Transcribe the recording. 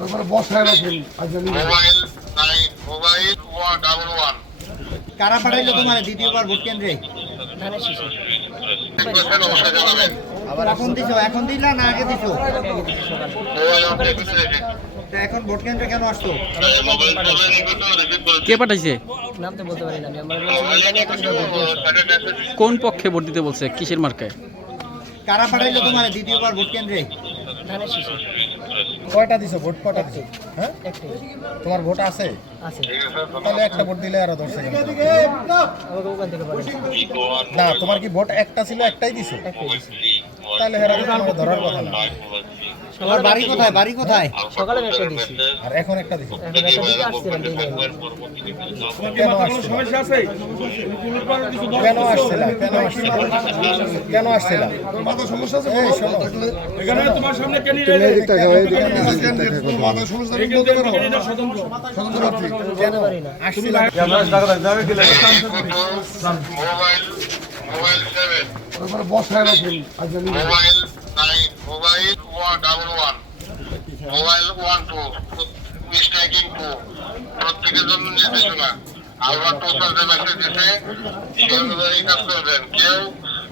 বসায় রাখেন। Mobile 9 mobile 111 কারা পাঠাইলো তোমার দ্বিতীয়বার ভোট কেন্দ্রে? দেখবেন অবশ্যই জানাবেন। এখন দিছো? এখন দিলা না আগে দিছো? মোবাইল আপনি কোথায় রেখেছেন? তা এখন ভোট কেন্দ্রে কেন আসছো? মোবাইল রিসিভ করে কে পাঠাইছে? নাম তো বলতে পারি না আমি। আমরা কোন পক্ষে ভোট দিতে বলছে? কিসের মার্কায়? কারা পাঠাইলো তোমার দ্বিতীয়বার ভোট কেন্দ্রে? ধানের শীষে কয়টা দিছো ভোট? কয়টা দিছো? হ্যাঁ, একটাই তোমার ভোট আছে? আছে। তাহলে একটা ভোট দিলে আরো 10 সেকেন্ড। আমাকে ওখান থেকে পাঠাচ্ছি। না, তোমার কি ভোট একটা ছিল, একটাই দিছো? একটাই দিছি। তাহলে হেরা তো তোমাকে ধরার কথা না। তোমার বাড়ি কোথায়? বাড়ি কোথায়? সকালে আমি একটা দিছি। আর এখন একটা দিছো। এখন একটা দিকে আসছিলাম দিই নাই। কেন আসছিলা? কেন আসছিলা? কেন আসছিলা? এই শোনো, এখানে তোমার সামনে ক্যান্ডিডেট কেন পারি না। আসছিলা? মোবাইল মোবাইল 7 বসায় রাখেন। মোবাইল 9 মোবাইল 111 মোবাইল 12 মিস্টেকিং 2 প্রত্যেকের জন্য নির্দেশনা। আলবাত প্রচার যে মেসেজ দিতে সে অনুযায়ী কাজ করবেন। কেউ